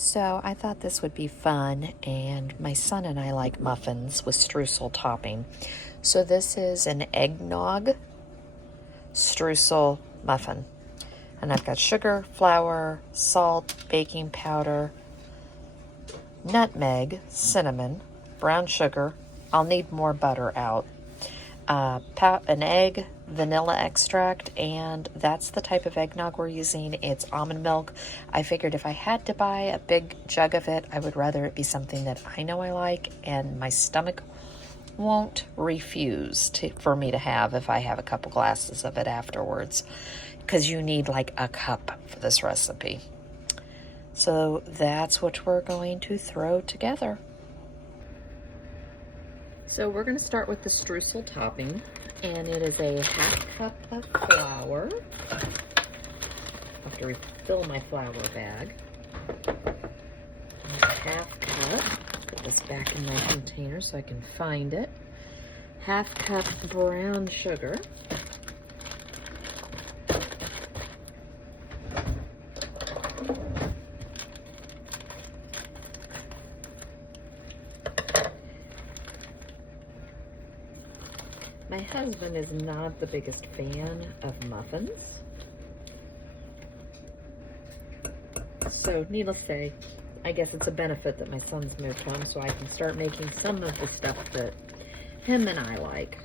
So I thought this would be fun, and my son and I like muffins with streusel topping. So this is an eggnog streusel muffin. And I've got sugar, flour, salt, baking powder, nutmeg, cinnamon, brown sugar. I'll need more butter out. An egg, vanilla extract, and that's the type of eggnog we're using. It's almond milk. I figured if I had to buy a big jug of it, I would rather it be something that I know I like and my stomach won't refuse for me to have if I have a couple glasses of it afterwards, because you need like a cup for this recipe. So that's what we're going to throw together. So we're going to start with the streusel topping, and it is a half cup of flour. I have to refill my flour bag. Half cup. Put this back in my container so I can find it. Half cup brown sugar. My husband is not the biggest fan of muffins. So needless to say, I guess it's a benefit that my son's moved home so I can start making some of the stuff that him and I like.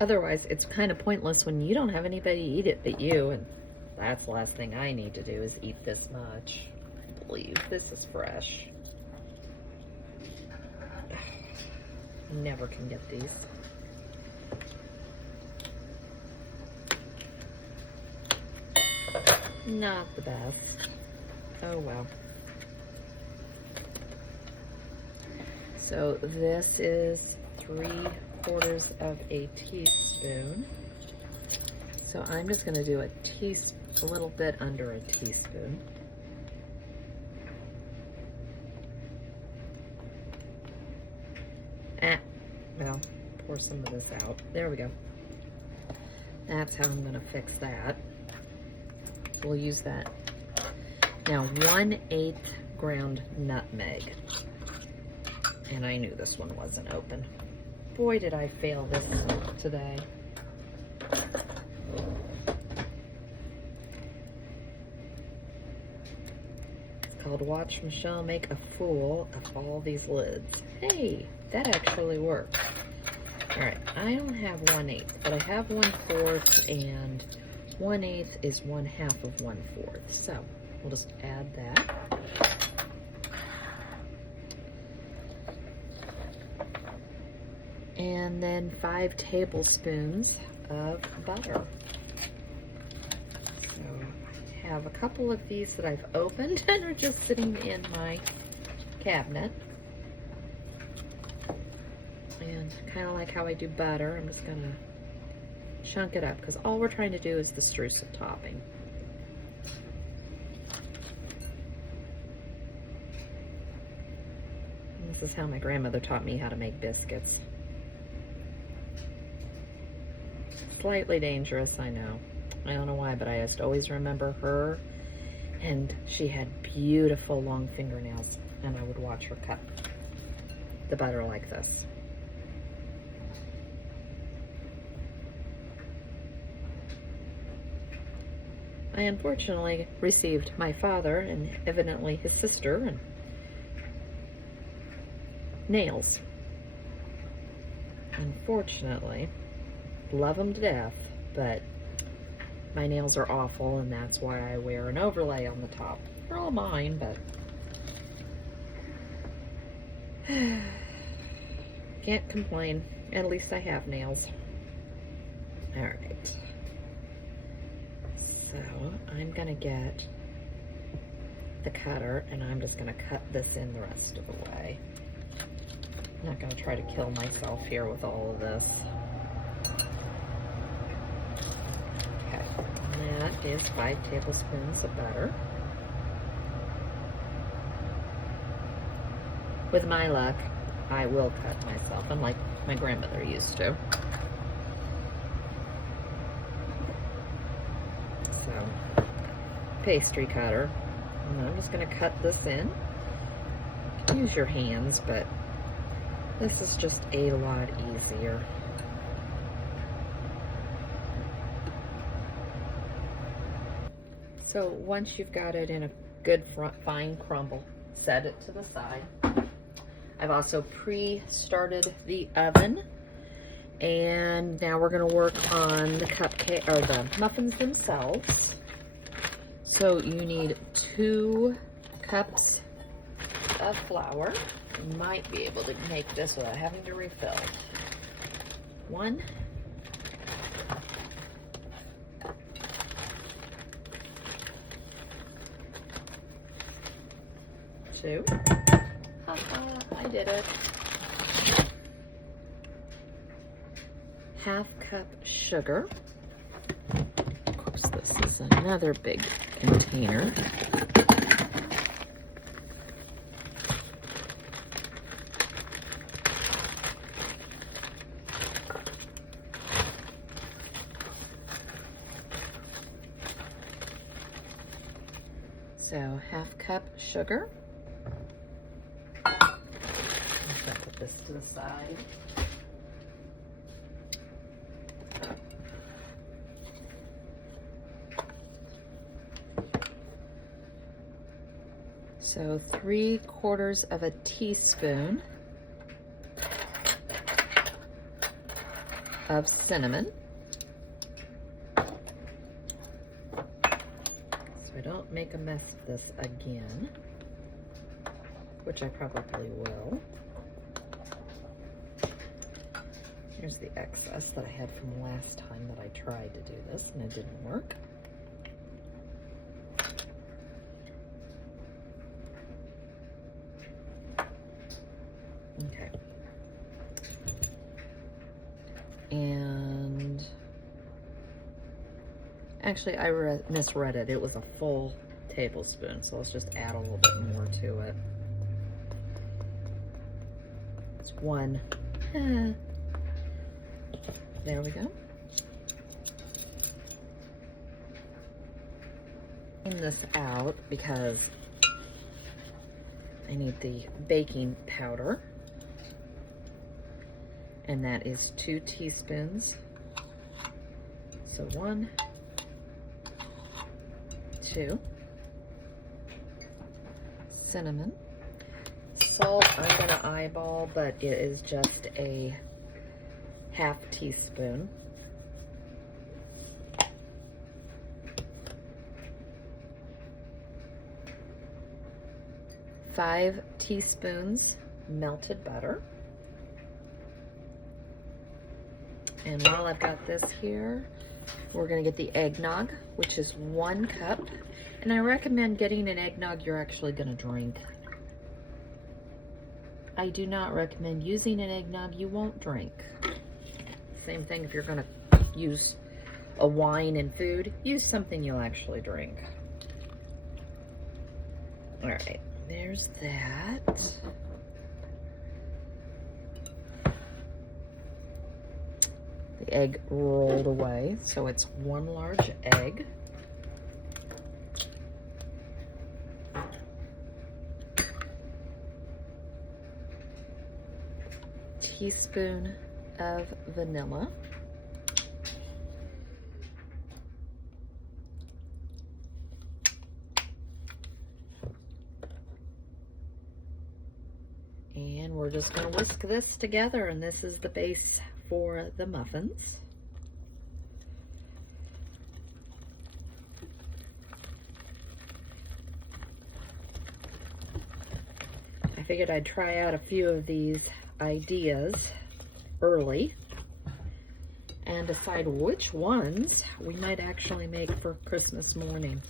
Otherwise, it's kind of pointless when you don't have anybody eat it but you, and that's the last thing I need to do is eat this much. I believe this is fresh. Never can get these. Not the best. Oh well. So this is 3/4 of a teaspoon. So I'm just going to do a little bit under a teaspoon. Well, pour some of this out. There we go. That's how I'm going to fix that. So we'll use that. Now, 1/8 ground nutmeg. And I knew this one wasn't open. Boy, did I fail this today. It's called Watch Michelle Make a Fool of All These Lids. Hey, that actually works. All right, I don't have 1/8, but I have 1/4, and 1/8 is 1/2 of 1/4. So we'll just add that. And then 5 tablespoons of butter. So I have a couple of these that I've opened and are just sitting in my cabinet. And kind of like how I do butter, I'm just going to chunk it up because all we're trying to do is the streusel topping. And this is how my grandmother taught me how to make biscuits. Slightly dangerous, I know. I don't know why, but I just always remember her, and she had beautiful long fingernails, and I would watch her cut the butter like this. I unfortunately received my father and evidently his sister and nails. Unfortunately, love them to death, but my nails are awful, and that's why I wear an overlay on the top. They're all mine, but can't complain. At least I have nails. All right. So I'm gonna get the cutter, and I'm just gonna cut this in the rest of the way. I'm not gonna try to kill myself here with all of this. Okay, and that is 5 tablespoons of butter. With my luck, I will cut myself, unlike my grandmother used to. So, pastry cutter. I'm just going to cut this in. Use your hands, but this is just a lot easier. So once you've got it in a good fine crumble, set it to the side. I've also pre-started the oven, and now we're going to work on the cupcake or the muffins themselves. So you need 2 cups of flour. You might be able to make this without having to refill. 1, 2. I did it. 1/2 cup sugar. Of course, this is another big container. So 1/2 cup sugar. Put this to the side. So 3/4 of a teaspoon of cinnamon. So I don't make a mess of this again, which I probably will. Here's the excess that I had from last time that I tried to do this and it didn't work. Okay. And actually I misread it. It was a full tablespoon, so let's just add a little bit more to it. It's 1. There we go. Clean this out because I need the baking powder. And that is 2 teaspoons. So 1, 2. Cinnamon. Salt, I'm gonna eyeball, but it is just a 1/2 teaspoon. Five teaspoons melted butter. And while I've got this here, we're gonna get the eggnog, which is 1 cup. And I recommend getting an eggnog you're actually gonna drink. I do not recommend using an eggnog you won't drink. Same thing if you're gonna use a wine in food, use something you'll actually drink. All right, there's that. The egg rolled away, so it's 1 large egg. Teaspoon of vanilla. And we're just going to whisk this together, and this is the base for the muffins. I figured I'd try out a few of these ideas early and decide which ones we might actually make for Christmas morning.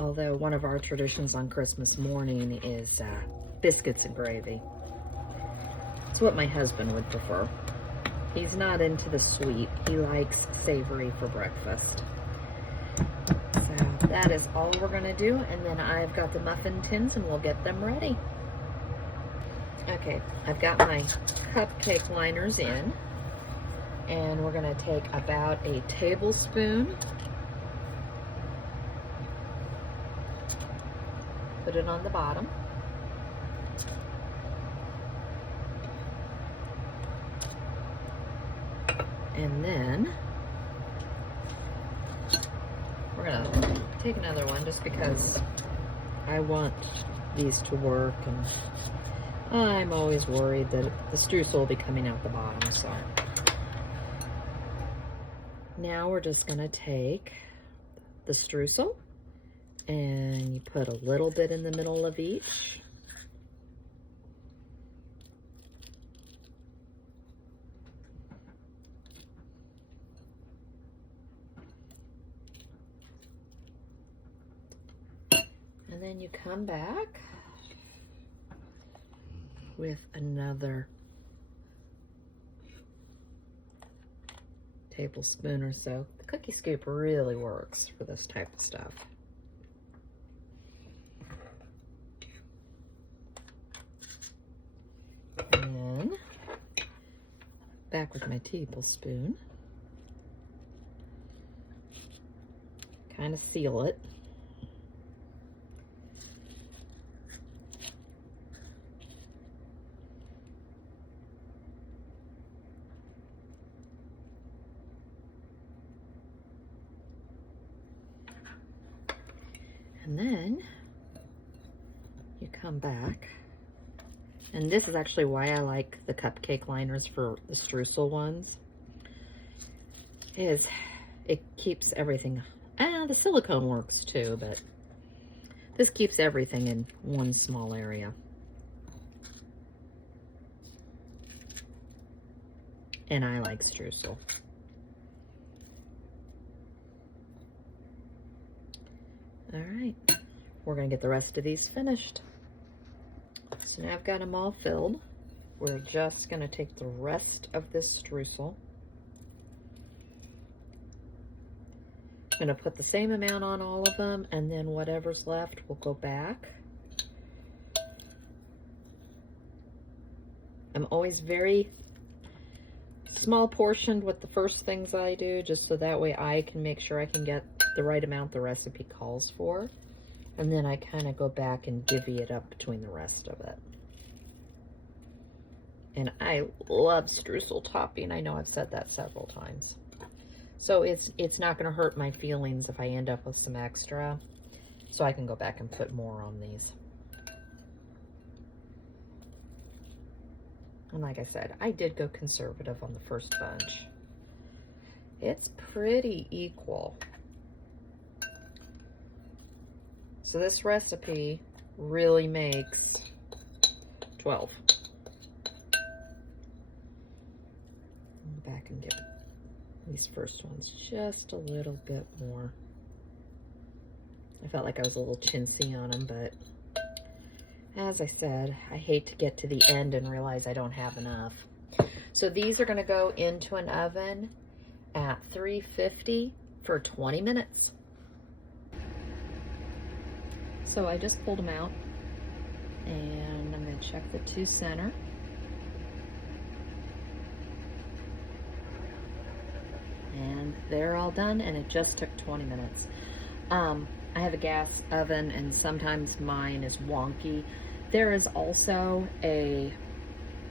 Although one of our traditions on Christmas morning is biscuits and gravy. It's what my husband would prefer. He's not into the sweet. He likes savory for breakfast. So that is all we're going to do, and then I've got the muffin tins and we'll get them ready. Okay, I've got my cupcake liners in, and we're going to take about a tablespoon Put it on the bottom. And then we're gonna take another one just because I want these to work, and I'm always worried that the streusel will be coming out the bottom. So now we're just gonna take the streusel and you put a little bit in the middle of each. And then you come back with another tablespoon or so. The cookie scoop really works for this type of stuff. And then back with my tablespoon. Kind of seal it. And then you come back, and this is actually why I like the cupcake liners for the streusel ones, is it keeps everything, the silicone works too, but this keeps everything in one small area. And I like streusel. All right, we're gonna get the rest of these finished. So now I've got them all filled. We're just gonna take the rest of this streusel. I'm gonna put the same amount on all of them, and then whatever's left, we'll go back. I'm always very small portioned with the first things I do, just so that way I can make sure I can get the right amount the recipe calls for. And then I kind of go back and divvy it up between the rest of it. And I love streusel topping. I know I've said that several times. So it's not going to hurt my feelings if I end up with some extra. So I can go back and put more on these. And like I said, I did go conservative on the first bunch. It's pretty equal. So this recipe really makes 12. Go back and give these first ones just a little bit more. I felt like I was a little chintzy on them, but as I said, I hate to get to the end and realize I don't have enough. So these are going to go into an oven at 350 for 20 minutes. So I just pulled them out, and I'm going to check the two center. And they're all done, and it just took 20 minutes. I have a gas oven, and sometimes mine is wonky. There is also a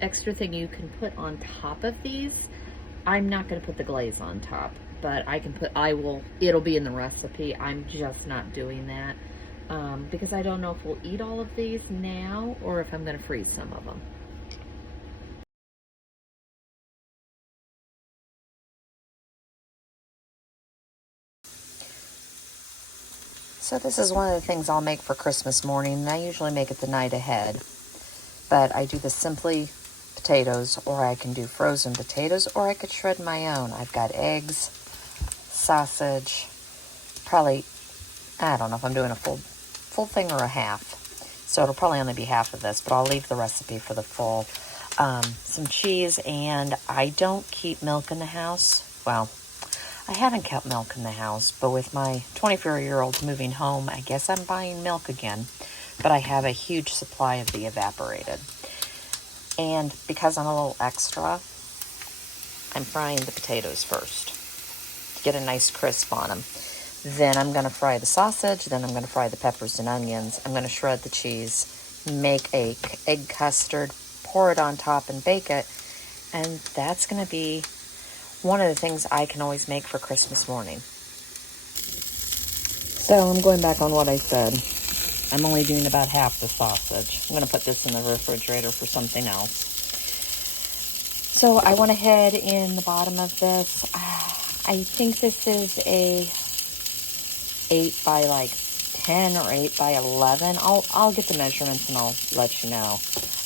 extra thing you can put on top of these. I'm not going to put the glaze on top, but it'll be in the recipe. I'm just not doing that because I don't know if we'll eat all of these now or if I'm going to freeze some of them. So this is one of the things I'll make for Christmas morning, and I usually make it the night ahead. But I do the simply potatoes, or I can do frozen potatoes, or I could shred my own. I've got eggs, sausage, probably, I don't know if I'm doing a full thing or a half. So it'll probably only be half of this, but I'll leave the recipe for the full. Some cheese, and I don't keep milk in the house. Well, I haven't kept milk in the house, but with my 24-year-old moving home, I guess I'm buying milk again. But I have a huge supply of the evaporated. And because I'm a little extra, I'm frying the potatoes first to get a nice crisp on them. Then I'm going to fry the sausage. Then I'm going to fry the peppers and onions. I'm going to shred the cheese, make a egg custard, pour it on top, and bake it. And that's going to be one of the things I can always make for Christmas morning. So I'm going back on what I said. I'm only doing about half the sausage. I'm going to put this in the refrigerator for something else. So I went ahead in the bottom of this. I think this is a 8 by like 10 or 8 by 11. I'll get the measurements and I'll let you know.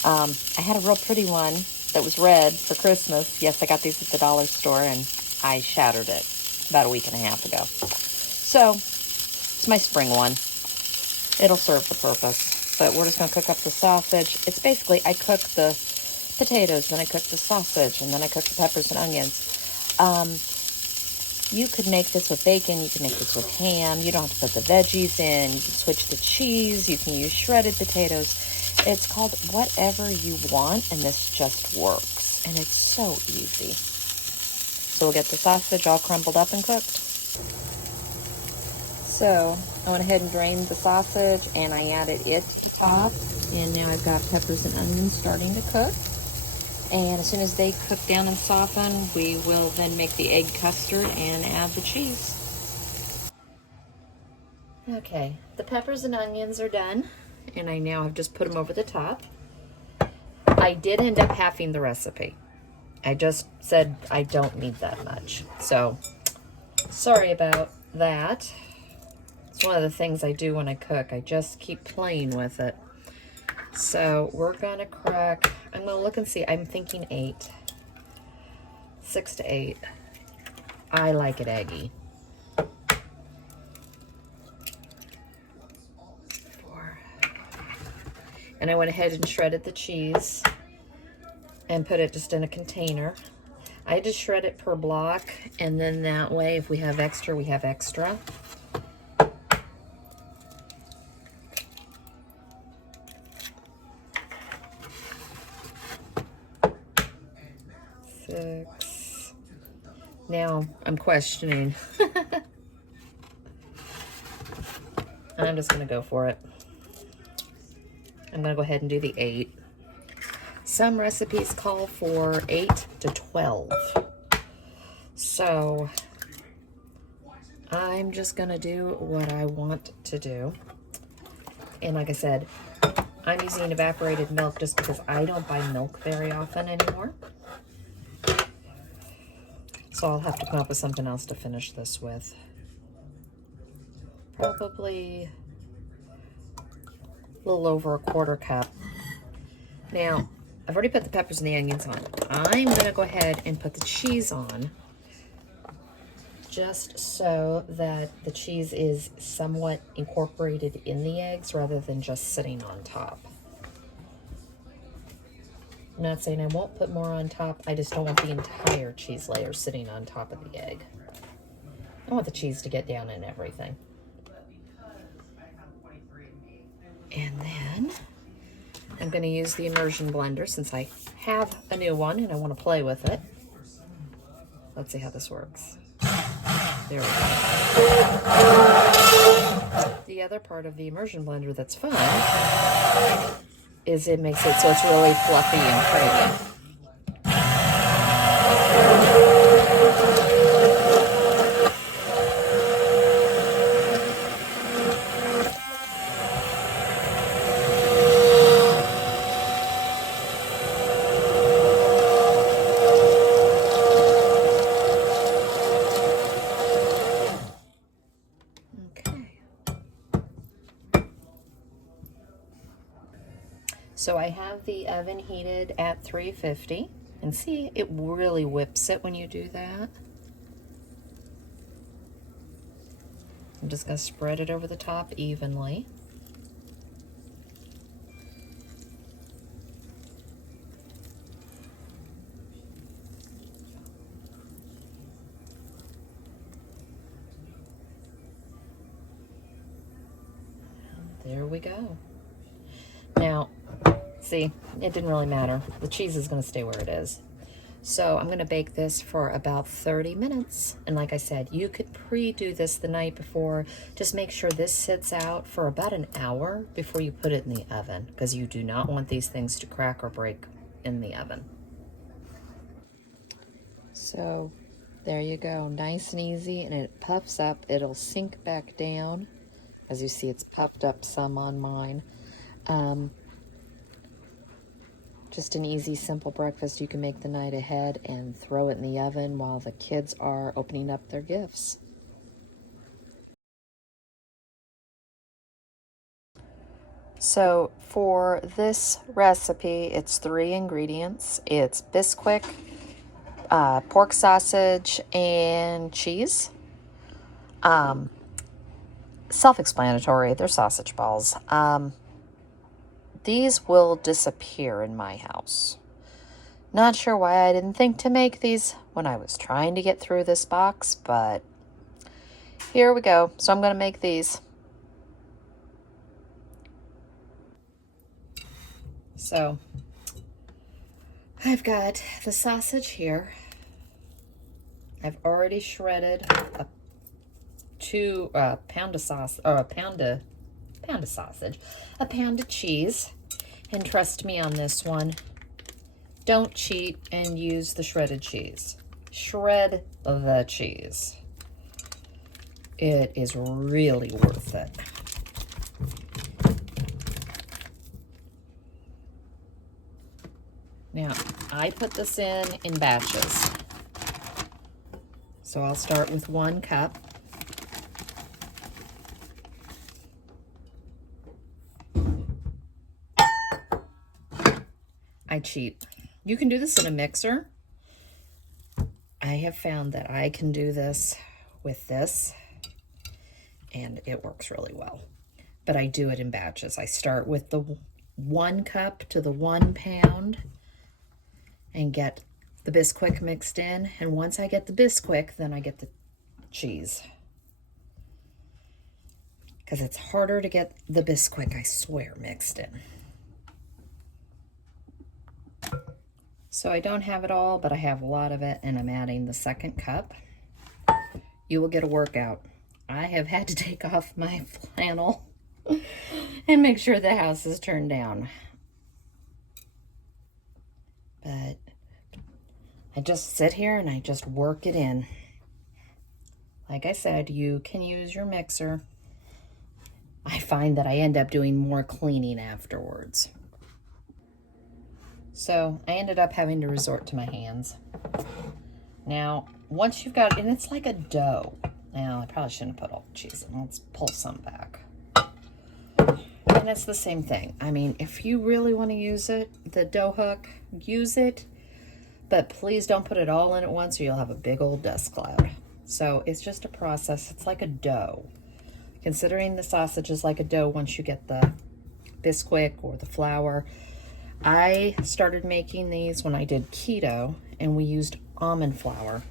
I had a real pretty one that was red for Christmas. Yes, I got these at the dollar store and I shattered it about a week and a half ago. So it's my spring one. It'll serve the purpose. But we're just going to cook up the sausage. It's basically, I cook the potatoes, then I cook the sausage, and then I cook the peppers and onions. You could make this with bacon. You could make this with ham. You don't have to put the veggies in. You can switch the cheese. You can use shredded potatoes. It's called whatever you want, and this just works. And it's so easy. So we'll get the sausage all crumbled up and cooked. So I went ahead and drained the sausage and I added it to the top. And now I've got peppers and onions starting to cook. And as soon as they cook down and soften, we will then make the egg custard and add the cheese. Okay, the peppers and onions are done. And I now have just put them over the top. I did end up halving the recipe. I just said I don't need that much. So sorry about that. It's one of the things I do when I cook. I just keep playing with it. So we're gonna crack, I'm gonna look and see, I'm thinking 8. 6 to 8. I like it eggy. 4. And I went ahead and shredded the cheese and put it just in a container. I just shred it per block, and then that way if we have extra, we have extra. 6. Now I'm questioning. And I'm just going to go for it. I'm going to go ahead and do the 8. Some recipes call for 8 to 12. So I'm just going to do what I want to do. And like I said, I'm using evaporated milk just because I don't buy milk very often anymore. So I'll have to come up with something else to finish this with. Probably a little over a 1/4 cup. Now, I've already put the peppers and the onions on. I'm going to go ahead and put the cheese on, just so that the cheese is somewhat incorporated in the eggs rather than just sitting on top. I'm not saying I won't put more on top, I just don't want the entire cheese layer sitting on top of the egg. I want the cheese to get down in everything. And then I'm going to use the immersion blender since I have a new one and I want to play with it. Let's see how this works. There we go. The other part of the immersion blender that's fun is it makes it so it's really fluffy and creamy. So I have the oven heated at 350, and see, it really whips it when you do that. I'm just going to spread it over the top evenly. And there we go. Now, see, it didn't really matter. The cheese is going to stay where it is. So I'm gonna bake this for about 30 minutes. And like I said, you could pre-do this the night before. Just make sure this sits out for about an hour before you put it in the oven, because you do not want these things to crack or break in the oven. So there you go, nice and easy, and it puffs up. It'll sink back down. As you see, it's puffed up some on mine. Just an easy, simple breakfast you can make the night ahead and throw it in the oven while the kids are opening up their gifts. So for this recipe, it's 3 ingredients. It's Bisquick, pork sausage, and cheese. Self-explanatory, they're sausage balls. These will disappear in my house. Not sure why I didn't think to make these when I was trying to get through this box, but here we go. So I'm going to make these. So I've got the sausage here. I've already shredded a pound of sausage, a pound of cheese, and trust me on this one, don't cheat and use the shredded cheese. Shred the cheese. It is really worth it. Now, I put this in batches. So I'll start with 1 cup. I cheat. You can do this in a mixer. I have found that I can do this with this, and it works really well. But I do it in batches. I start with the 1 cup to the 1 pound and get the Bisquick mixed in. And once I get the Bisquick, then I get the cheese. Because it's harder to get the Bisquick, I swear, mixed in. So I don't have it all, but I have a lot of it, and I'm adding the 2nd cup. You will get a workout. I have had to take off my flannel and make sure the house is turned down. But I just sit here and I just work it in. Like I said, you can use your mixer. I find that I end up doing more cleaning afterwards. So I ended up having to resort to my hands. Now, once you've got, and it's like a dough. Now, I probably shouldn't put all the cheese in. Let's pull some back. And it's the same thing. I mean, if you really want to use it, the dough hook, use it. But please don't put it all in at once or you'll have a big old dust cloud. So it's just a process. It's like a dough. Considering the sausage is like a dough once you get the Bisquick or the flour. I started making these when I did keto, and we used almond flour.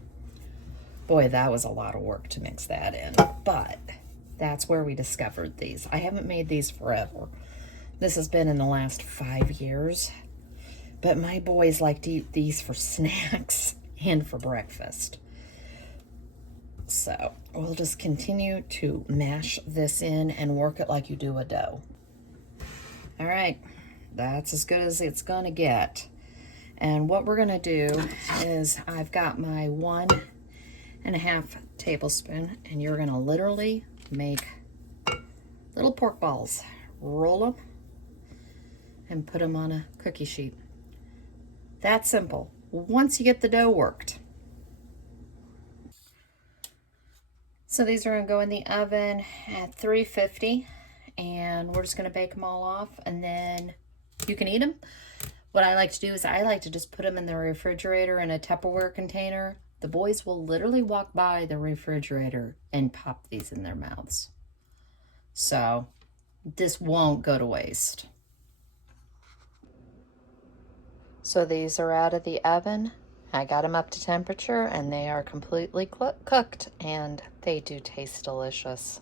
Boy, that was a lot of work to mix that in, but that's where we discovered these. I haven't made these forever. This has been in the last 5 years, but my boys like to eat these for snacks and for breakfast. So we'll just continue to mash this in and work it like you do a dough. All right. That's as good as it's gonna get. And what we're gonna do is I've got my 1.5 tablespoon, and you're gonna literally make little pork balls. Roll them and put them on a cookie sheet. That's simple. Once you get the dough worked. So these are gonna go in the oven at 350, and we're just gonna bake them all off, and then you can eat them. What I like to do is I like to just put them in the refrigerator in a Tupperware container. The boys will literally walk by the refrigerator and pop these in their mouths. So this won't go to waste. So these are out of the oven. I got them up to temperature and they are completely cooked, and they do taste delicious.